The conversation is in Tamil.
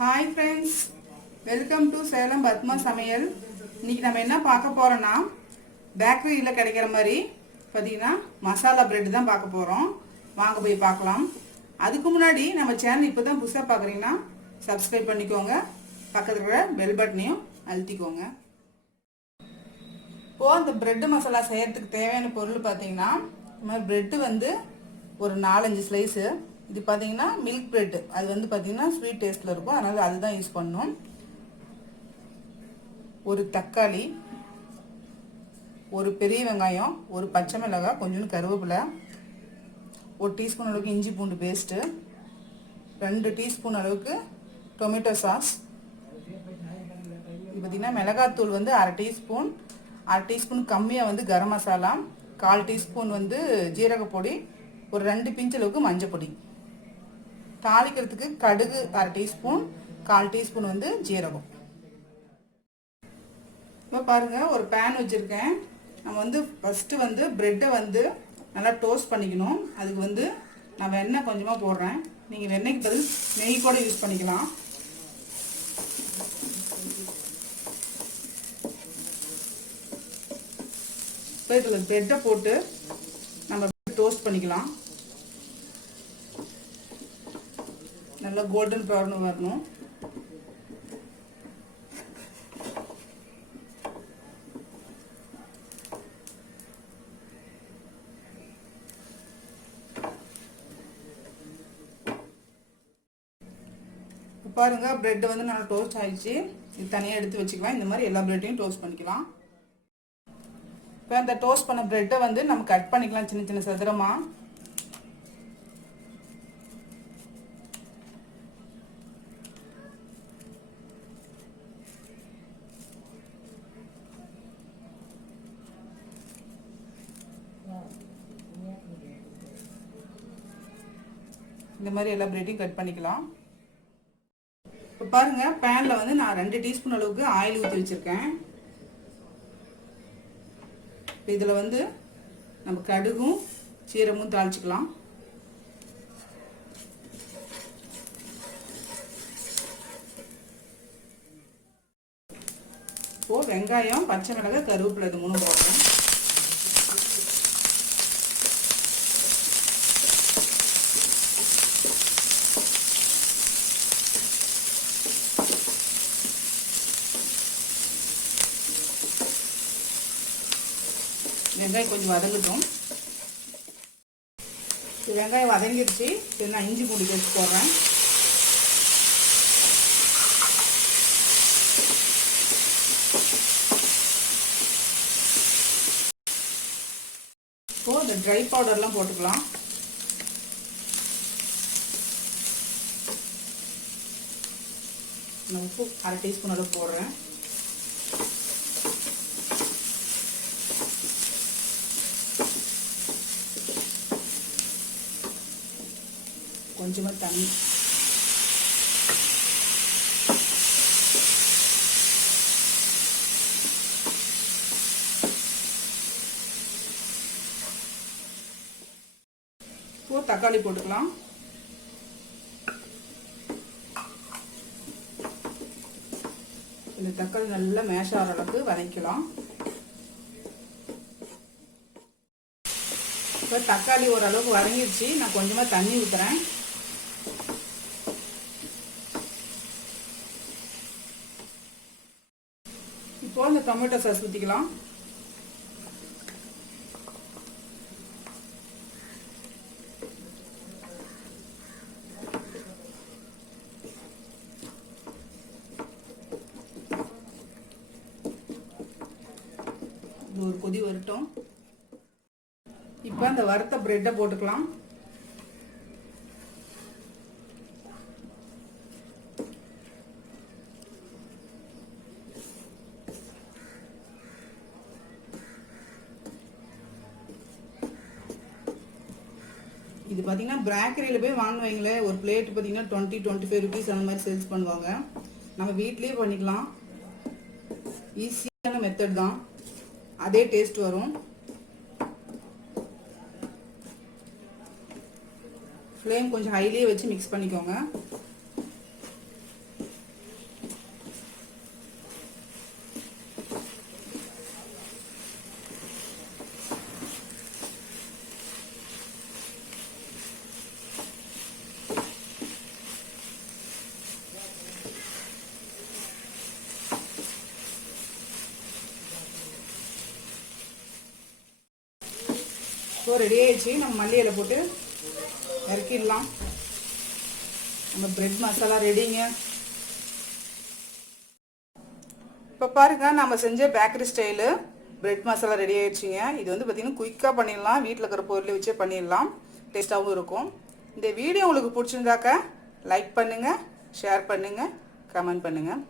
Hi friends, welcome to Salem Padma சமையல். இன்னைக்கு நம்ம என்ன பார்க்க போறோம்னா, பேக்கரியில் கிடைக்கிற மாதிரி பார்த்தீங்கன்னா மசாலா பிரெட் தான் பார்க்க போகிறோம். வாங்க போய் பார்க்கலாம். அதுக்கு முன்னாடி நம்ம சேனல் இப்போ தான் புதுசாக பார்க்குறீங்கன்னா சப்ஸ்கிரைப் பண்ணிக்கோங்க, பக்கத்தில் இருக்கிற பெல் பட்டனையும் அழுத்திக்கோங்க. இப்போது அந்த பிரெட்டு மசாலா செய்யறதுக்கு தேவையான பொருள் பார்த்தீங்கன்னா, இந்த மாதிரி பிரெட்டு வந்து ஒரு 4-5 ஸ்லைஸு. இது பார்த்தீங்கன்னா மில்க் பிரெட்டு, அது வந்து பார்த்தீங்கன்னா ஸ்வீட் டேஸ்ட்டில் இருக்கும், அதனால் அதுதான் யூஸ் பண்ணணும். ஒரு தக்காளி, ஒரு பெரிய வெங்காயம், ஒரு பச்சை மிளகாய், கொஞ்சோண்டு கருவேப்பிலை, ஒரு டீஸ்பூன் அளவுக்கு இஞ்சி பூண்டு பேஸ்ட்டு, 2 டீஸ்பூன் அளவுக்கு டொமேட்டோ சாஸ். இது பார்த்திங்கன்னா மிளகாத்தூள் வந்து 1/2 டீஸ்பூன், 1/2 டீஸ்பூன் கம்மியாக வந்து கரம் மசாலா, 1/4 டீஸ்பூன் வந்து ஜீரகப்பொடி, ஒரு 2 பிஞ்ச் அளவுக்கு மஞ்சள் பொடி. தாளிக்கிறதுக்கு கடுகு 1/2 டீஸ்பூன், 1/4 டீஸ்பூன் வந்து ஜீரகம். இப்போ பாருங்கள், ஒரு பேன் வச்சுருக்கேன். நம்ம வந்து ஃபஸ்ட்டு வந்து ப்ரெட்டை வந்து நல்லா டோஸ்ட் பண்ணிக்கணும். அதுக்கு வந்து நான் வெண்ணெய் கொஞ்சமாக போடுறேன். நீங்கள் வெண்ணெய்க்கு பதில் நெய் கூட யூஸ் பண்ணிக்கலாம். இப்போ இதில் ப்ரெட்டை போட்டு நம்ம டோஸ்ட் பண்ணிக்கலாம். நல்லா கோல்டன் ப்ரௌன் வரணும். பாருங்க, பிரெட் வந்து நல்லா டோஸ்ட் ஆயிடுச்சு. இது தனியாக எடுத்து வச்சுக்கலாம். இந்த மாதிரி எல்லா பிரெட்டையும் டோஸ்ட் பண்ணிக்கலாம். இப்போ அந்த டோஸ்ட் பண்ண பிரெட்டை வந்து நம்ம கட் பண்ணிக்கலாம் சின்ன சின்ன சதுரமா. இந்த மாதிரி எல்லா பிரெட்டையும் கட் பண்ணிக்கலாம். இப்போ பாருங்க, பேன்ல வந்து நான் 2 டீஸ்பூன் அளவுக்கு ஆயில் ஊற்றி வச்சிருக்கேன். இதில் வந்து நம்ம கடுகும் சீரகமும் தாளிச்சுக்கலாம். இப்போ வெங்காயம், பச்சை மிளகாய், கருவேப்பிலை இது 3 போடுறோம். வெங்காயம் கொஞ்சம் வதங்கட்டும். வெங்காயம் வதங்கிடுச்சு. இது நான் இஞ்சி பூண்டு பேஸ்ட் போடுறேன். இப்போ இந்த ட்ரை பவுடர்லாம் போட்டுக்கலாம். நான் உப்பு 1/2 டீஸ்பூன் அளவு போடுறேன். கொஞ்சமாக தண்ணி. இப்போ தக்காளி போட்டுக்கலாம். இந்த தக்காளி நல்லா மேஷ் ஆகிற அளவுக்கு வதக்கலாம். இப்போ தக்காளி ஓரளவுக்கு வதங்கிடுச்சு. நான் கொஞ்சமாக தண்ணி ஊற்றுறேன். இப்போ இந்த டொமேட்டோ சாஸ் ஊற்றிக்கலாம். ஒரு கொதி வரட்டும். இப்போ அந்த வறுத்த பிரெட்டை போட்டுக்கலாம். இது பார்த்தீங்கன்னா பேக்கரியில் போய் வாங்குவீங்களே, ஒரு பிளேட் பார்த்தீங்கன்னா 20-25 ருபீஸ் அந்த மாதிரி சேல்ஸ் பண்ணுவாங்க. நம்ம வீட்லேயே பண்ணிக்கலாம். ஈஸியான மெத்தட் தான், அதே டேஸ்ட் வரும். ஃப்ளேம் கொஞ்சம் ஹைலியே வச்சு மிக்ஸ் பண்ணிக்கோங்க. இப்போ ரெடி ஆயிடுச்சு. நம்ம மல்லி இலை போட்டு இறக்கிடலாம். நம்ம பிரெட் மசாலா ரெடிங்க. இப்போ பாருங்க, நம்ம செஞ்ச bakery style bread masala ready ஆயிடுச்சுங்க. இது வந்து பார்த்தீங்கன்னா குயிக்காக பண்ணிடலாம், வீட்டில் இருக்கிற பொருளை வச்சே பண்ணிடலாம், டேஸ்ட்டாகவும் இருக்கும். இந்த வீடியோ உங்களுக்கு பிடிச்சிருந்தாக்கா லைக் பண்ணுங்கள், ஷேர் பண்ணுங்கள், கமெண்ட் பண்ணுங்கள்.